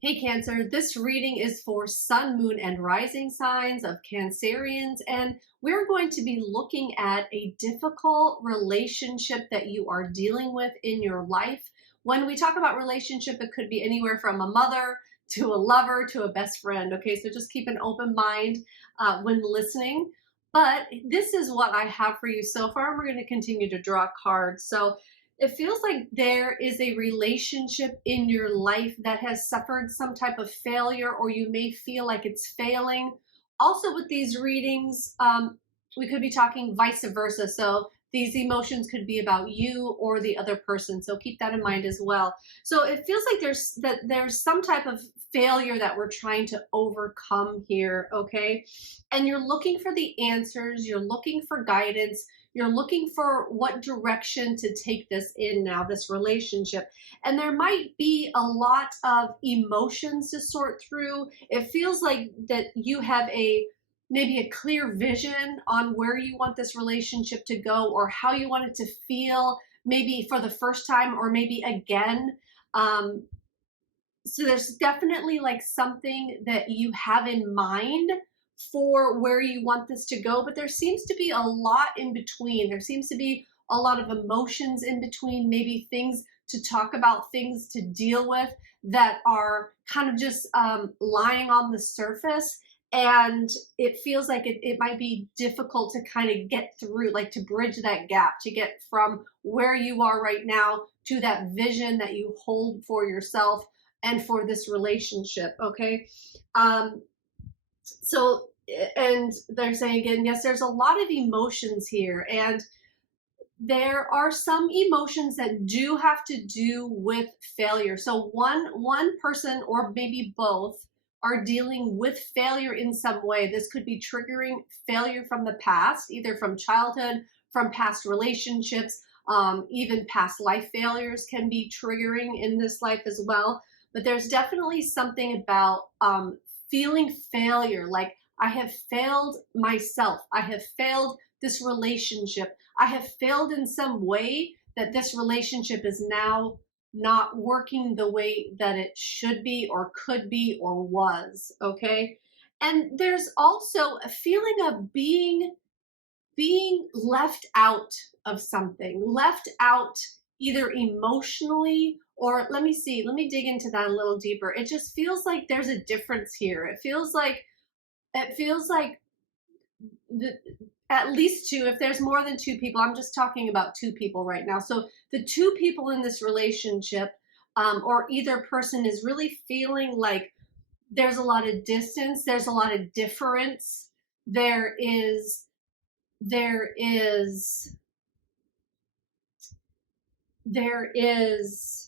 Hey Cancer, this reading is for Sun, Moon, and Rising signs of Cancerians, and we're going to be looking at a difficult relationship that you are dealing with in your life. When we talk about relationship, it could be anywhere from a mother to a lover to a best friend. Okay, so just keep an open mind when listening. But this is what I have for you so far, and we're going to continue to draw cards. So it feels like there is a relationship in your life that has suffered some type of failure, or you may feel like it's failing. Also, with these readings, we could be talking vice versa. So these emotions could be about you or the other person. So keep that in mind as well. So it feels like there's some type of failure that we're trying to overcome here, okay? And you're looking for the answers, you're looking for guidance, you're looking for what direction to take this in now, this relationship. And there might be a lot of emotions to sort through. It feels like that you have maybe a clear vision on where you want this relationship to go or how you want it to feel, maybe for the first time or maybe again. So there's definitely like something that you have in mind for where you want this to go, but there seems to be a lot in between. There seems to be a lot of emotions in between, maybe things to talk about, things to deal with that are kind of just lying on the surface. And it feels like it might be difficult to kind of get through, like to bridge that gap, to get from where you are right now to that vision that you hold for yourself and for this relationship. Okay. So, and they're saying again, yes, there's a lot of emotions here, and there are some emotions that do have to do with failure. So one person or maybe both are dealing with failure in some way. This could be triggering failure from the past, either from childhood, from past relationships, even past life failures can be triggering in this life as well. But there's definitely something about feeling failure, like I have failed myself, I have failed this relationship, I have failed in some way, that this relationship is now not working the way that it should be or could be or was, okay? And there's also a feeling of being left out of something, left out either emotionally or let me see, let me dig into that a little deeper. It just feels like there's a difference here. It feels like the, at least two, if there's more than two people, I'm just talking about two people right now. So the two people in this relationship, or either person is really feeling like there's a lot of distance, there's a lot of difference, there is there is there is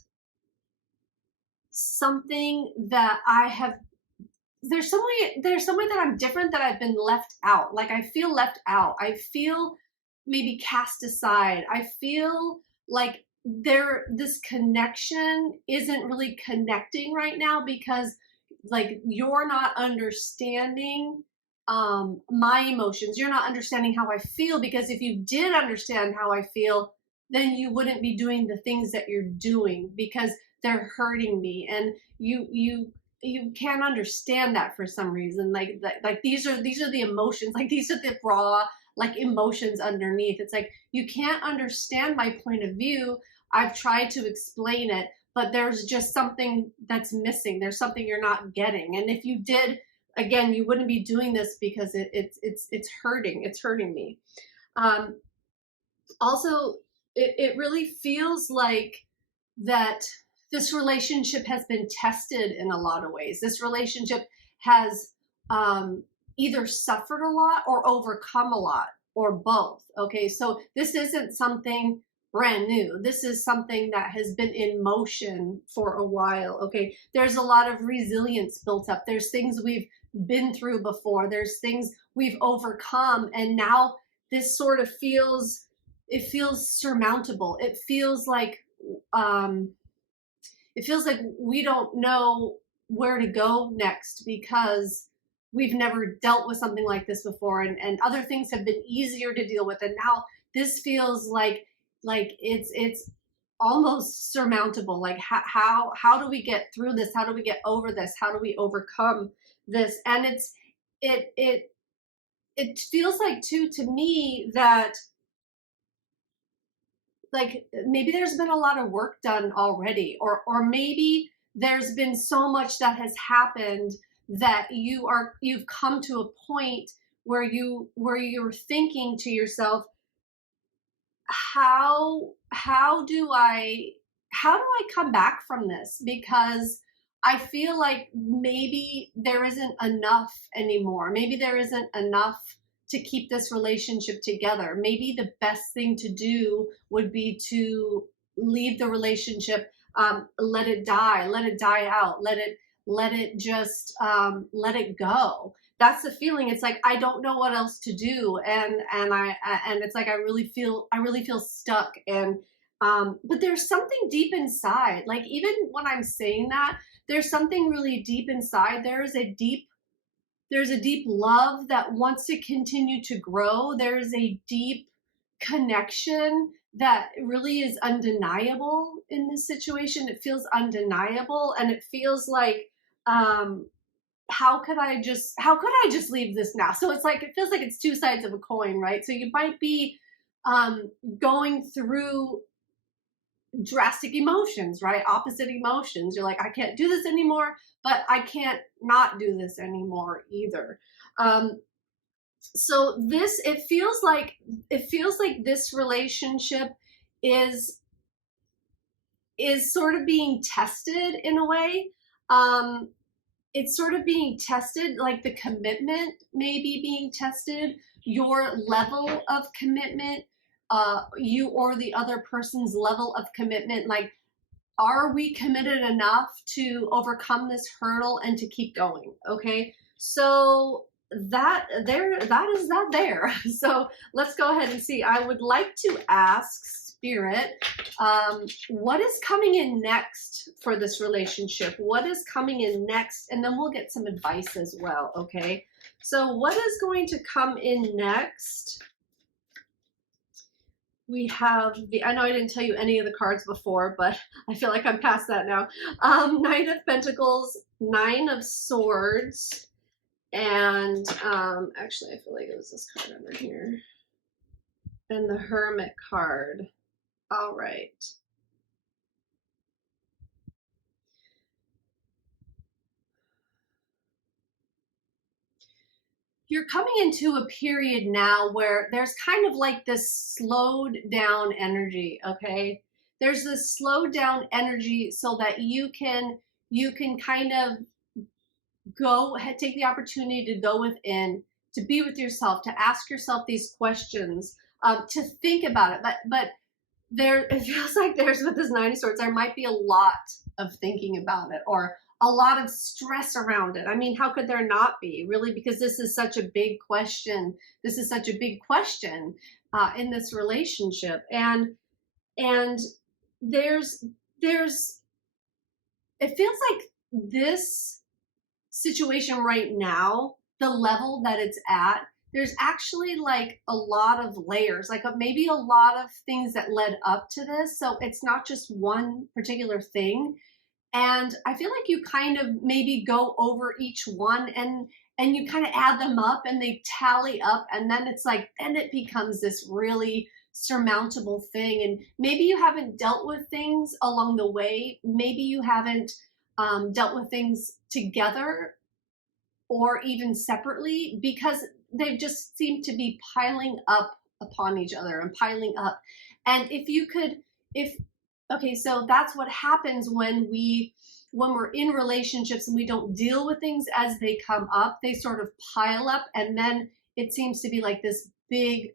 something that I have there's some way that I'm different, that I've been left out. Like I feel left out. I feel maybe cast aside. I feel like this connection isn't really connecting right now because like you're not understanding my emotions. You're not understanding how I feel, because if you did understand how I feel, then you wouldn't be doing the things that you're doing because they're hurting me. And you can't understand that for some reason. Like these are the emotions, like these are the raw like emotions underneath. It's like you can't understand my point of view. I've tried to explain it, but there's just something that's missing. There's something you're not getting. And if you did, again, you wouldn't be doing this because it's hurting. It's hurting me. Um, Also, it really feels like that this relationship has been tested in a lot of ways. This relationship has either suffered a lot or overcome a lot, or both. Okay, so this isn't something brand new. This is something that has been in motion for a while. Okay, there's a lot of resilience built up. There's things we've been through before. There's things we've overcome, and now this sort of feels surmountable. Um, it feels like we don't know where to go next because we've never dealt with something like this before, and other things have been easier to deal with, and now this feels like it's almost surmountable. Like how do we get through this? How do we get over this? How do we overcome this? And it it it feels like too to me that like maybe there's been a lot of work done already, or maybe there's been so much that has happened that you've come to a point where you're thinking to yourself, how do I come back from this? Because I feel like maybe there isn't enough anymore. Maybe there isn't enough to keep this relationship together. Maybe the best thing to do would be to leave the relationship, let it die out, let it just let it go. That's the feeling. It's like I don't know what else to do, and it's like I really feel stuck. And but there's something deep inside. Like even when I'm saying that, there's something really deep inside. There's a deep love that wants to continue to grow. There's a deep connection that really is undeniable in this situation. It feels undeniable, and it feels like um how could I just leave this now? So it's like it feels like it's two sides of a coin, right? So you might be um going through drastic emotions, right? Opposite emotions. You're like, I can't do this anymore, but I can't not do this anymore either. Um so this it feels like this relationship is is sort of being tested in a way. Um it's sort of being tested, like the commitment may be being tested, your level of commitment, you or the other person's level of commitment. Like, are we committed enough to overcome this hurdle and to keep going? Okay, so that is that there. So let's go ahead and see. I would like to ask Spirit, what is coming in next for this relationship? What is coming in next? And then we'll get some advice as well. Okay, so what is going to come in next? We have the, I know I didn't tell you any of the cards before, but I feel like I'm past that now. Knight of Pentacles, Nine of Swords, and actually I feel like it was this card over here, and the Hermit card. All right. You're coming into a period now where there's kind of like this slowed down energy, okay? There's this slowed down energy so that you can kind of take the opportunity to go within, to be with yourself, to ask yourself these questions, to think about it. But there, it feels like there's, with this Nine of Swords, there might be a lot of thinking about it, or a lot of stress around it. I mean, how could there not be, really? Because this is such a big question. This is such a big question in this relationship, and there's it feels like this situation right now, the level that it's at, there's actually like a lot of layers, like maybe a lot of things that led up to this. So it's not just one particular thing. And I feel like you kind of maybe go over each one, and you kind of add them up and they tally up, and then it's like, then it becomes this really surmountable thing. And maybe you haven't dealt with things along the way. Maybe you haven't dealt with things together or even separately, because they just seem to be piling up upon each other and piling up. And if you could, if okay, so that's what happens when we're in relationships and we don't deal with things as they come up. They sort of pile up, and then it seems to be like this big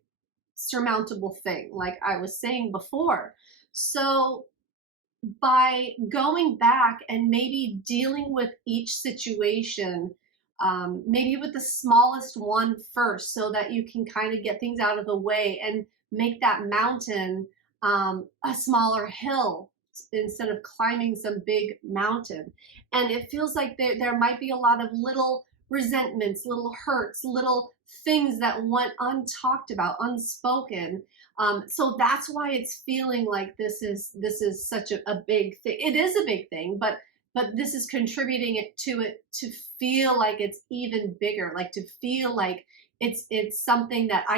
surmountable thing, like I was saying before. So by going back and maybe dealing with each situation, maybe with the smallest one first, so that you can kind of get things out of the way and make that mountain a smaller hill instead of climbing some big mountain. And it feels like there might be a lot of little resentments, little hurts, little things that went untalked about, unspoken. So that's why it's feeling like this is such a big thing. It is a big thing, but this is contributing it to feel like it's even bigger, like to feel like it's something that uh,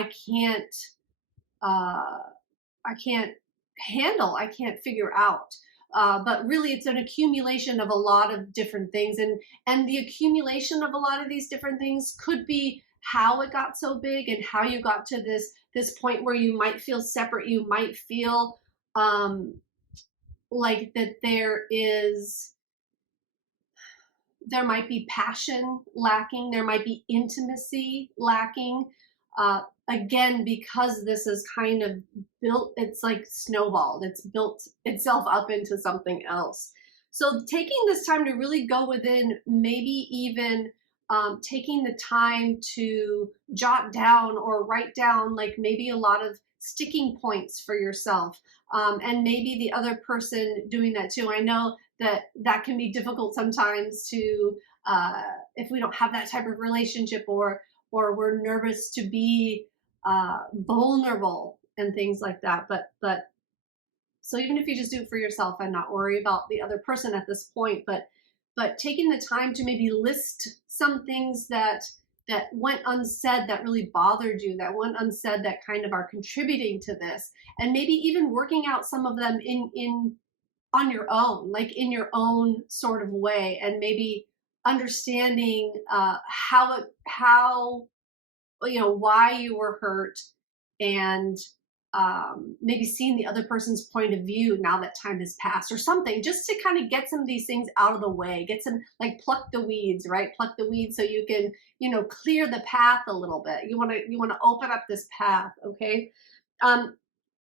I can't handle, I can't figure out. But really, it's an accumulation of a lot of different things, and the accumulation of a lot of these different things could be how it got so big and how you got to this point where you might feel separate. You might feel um, like that there might be passion lacking, there might be intimacy lacking. Uh, Again, because this is kind of built, it's like snowballed, it's built itself up into something else. So taking this time to really go within, maybe even taking the time to jot down or write down, like maybe a lot of sticking points for yourself, and maybe the other person doing that too. I know that can be difficult sometimes to, if we don't have that type of relationship, or we're nervous to be vulnerable and things like that. But so even if you just do it for yourself and not worry about the other person at this point, but taking the time to maybe list some things that went unsaid, that really bothered you, that went unsaid, that kind of are contributing to this, and maybe even working out some of them in on your own, like in your own sort of way, and maybe understanding how why you were hurt, and maybe seeing the other person's point of view now that time has passed or something, just to kind of get some of these things out of the way, get some, like, pluck the weeds, right? Pluck the weeds so you can, clear the path a little bit. You want to open up this path. Okay. And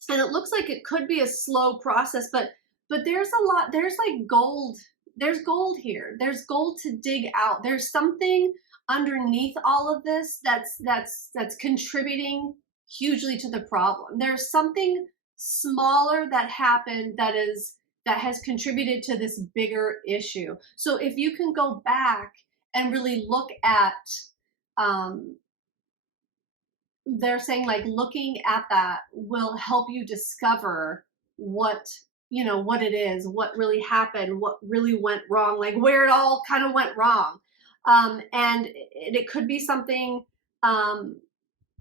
it looks like it could be a slow process, but there's a lot, there's like gold, there's gold here, there's gold to dig out. There's something underneath all of this that's contributing hugely to the problem. There's something smaller that happened that has contributed to this bigger issue. So if you can go back and really look at, they're saying, like, looking at that will help you discover what it is, what really happened, what really went wrong, like where it all kind of went wrong. And it could be something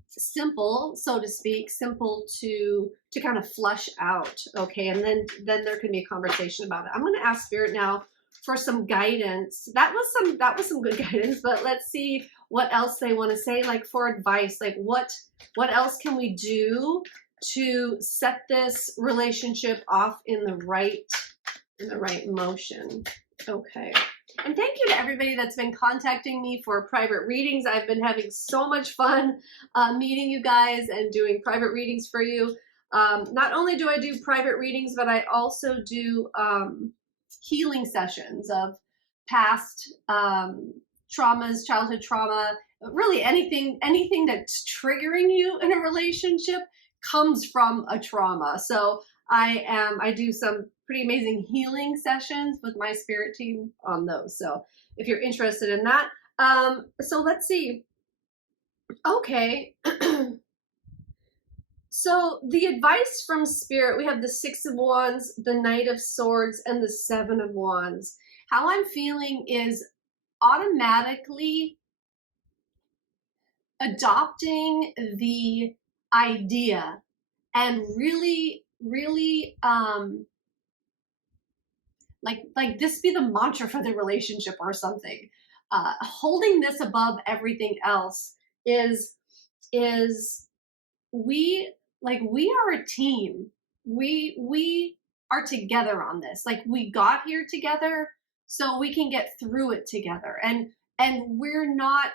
simple, so to speak, simple to kind of flush out. Okay. And then there can be a conversation about it. I'm going to ask Spirit now for some guidance. That was some good guidance, but let's see what else they want to say, like for advice, like what else can we do to set this relationship off in the right motion. Okay. And thank you to everybody that's been contacting me for private readings. I've been having so much fun meeting you guys and doing private readings for you. Not only do I do private readings, but I also do healing sessions of past traumas, childhood trauma, really anything that's triggering you in a relationship comes from a trauma. So I do some pretty amazing healing sessions with my spirit team on those. So if you're interested in that, so let's see. Okay. So the advice from Spirit, we have the Six of Wands, the Knight of Swords, and the Seven of Wands. How I'm feeling is automatically adopting the idea and really like this be the mantra for the relationship or something. Holding this above everything else is we are a team. We are together on this. Like, we got here together so we can get through it together. And we're not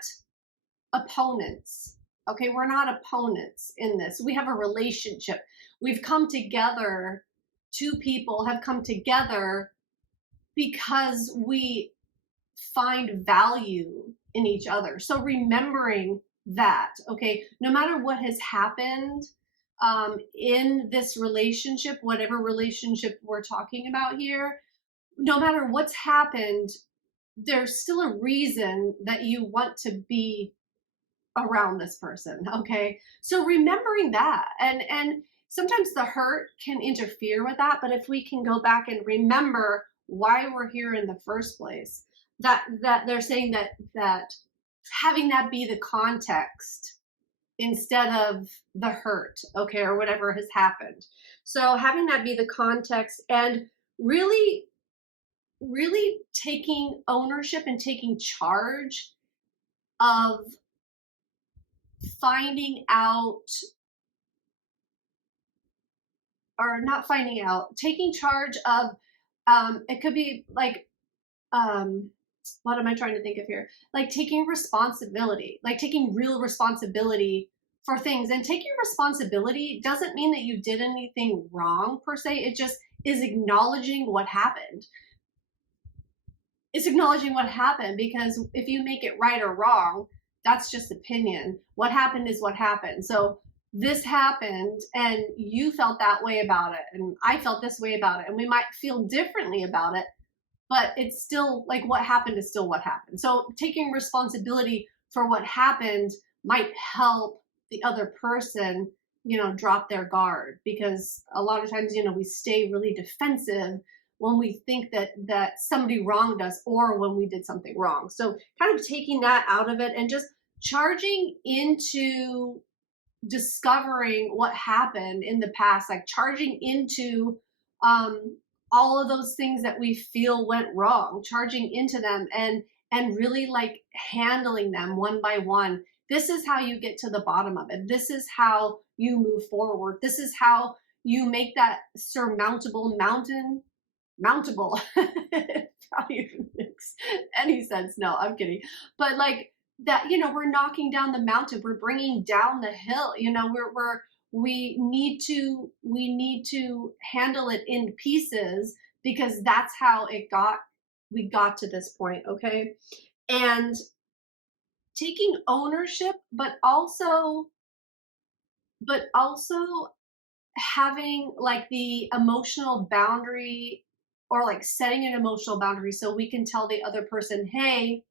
opponents. Okay, we're not opponents in this. We have a relationship. We've come together. Two people have come together because we find value in each other. So remembering that, okay, no matter what has happened in this relationship, whatever relationship we're talking about here, no matter what's happened, there's still a reason that you want to be around this person. Okay, so remembering that, and sometimes the hurt can interfere with that, but if we can go back and remember why we're here in the first place, that they're saying that having that be the context instead of the hurt, okay, or whatever has happened. So having that be the context, and really, really taking ownership and taking charge of finding out, or not finding out, taking charge of, it could be like, um, what am I trying to think of here? Like taking responsibility, like taking real responsibility for things. And taking responsibility doesn't mean that you did anything wrong per se. It just is acknowledging what happened. It's acknowledging what happened, because if you make it right or wrong, that's just opinion. What happened is what happened. So this happened and you felt that way about it, and I felt this way about it, and we might feel differently about it, but it's still like what happened is still what happened. So taking responsibility for what happened might help the other person, drop their guard, because a lot of times, we stay really defensive when we think that somebody wronged us or when we did something wrong. So kind of taking that out of it and just charging into discovering what happened in the past, like charging into all of those things that we feel went wrong, charging into them, and really like handling them one by one. This is how you get to the bottom of it. This is how you move forward. This is how you make that surmountable mountain mountable. How even makes any sense? No, I'm kidding. But like that, we're knocking down the mountain. We're bringing down the hill. We need to handle it in pieces, because that's how we got to this point. Okay, and taking ownership, but also having like the emotional boundary, or like setting an emotional boundary, so we can tell the other person, hey,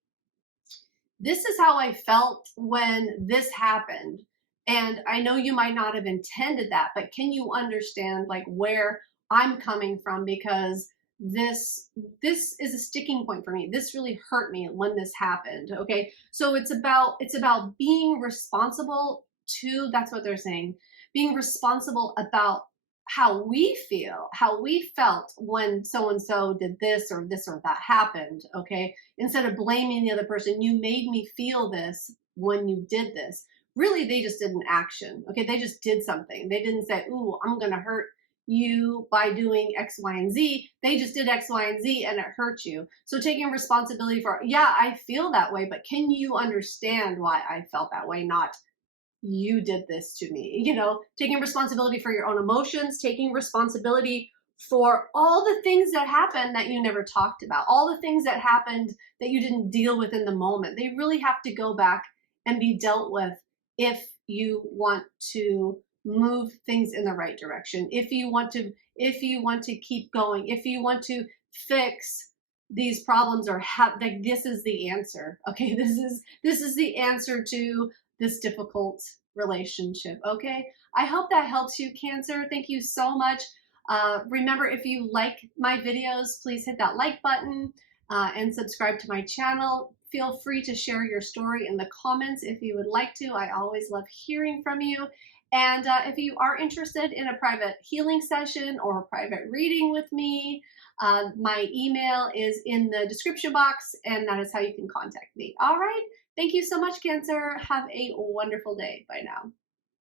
this is how I felt when this happened. And I know you might not have intended that, but can you understand like where I'm coming from? Because this is a sticking point for me. This really hurt me when this happened. Okay. So it's about being responsible to, that's what they're saying, being responsible about how we feel, how we felt when so and so did this or that happened. Okay, instead of blaming the other person, you made me feel this when you did this. Really, they just did an action. Okay, they just did something. They didn't say, ooh, I'm gonna hurt you by doing X, Y, and Z. They just did X, Y, and Z, and it hurt you. So taking responsibility for, yeah, I feel that way, but can you understand why I felt that way? Not, you did this to me. Taking responsibility for your own emotions, taking responsibility for all the things that happened that you never talked about, all the things that happened that you didn't deal with in the moment. They really have to go back and be dealt with if you want to move things in the right direction, if you want to keep going, if you want to fix these problems, or have, like, this is the answer. Okay, this is the answer to this difficult relationship. Okay, I hope that helps you, Cancer. Thank you so much. Remember, if you like my videos, please hit that like button and subscribe to my channel. Feel free to share your story in the comments if you would like to. I always love hearing from you. And if you are interested in a private healing session or a private reading with me, my email is in the description box, and that is how you can contact me. All right. Thank you so much, Cancer. Have a wonderful day. Bye now.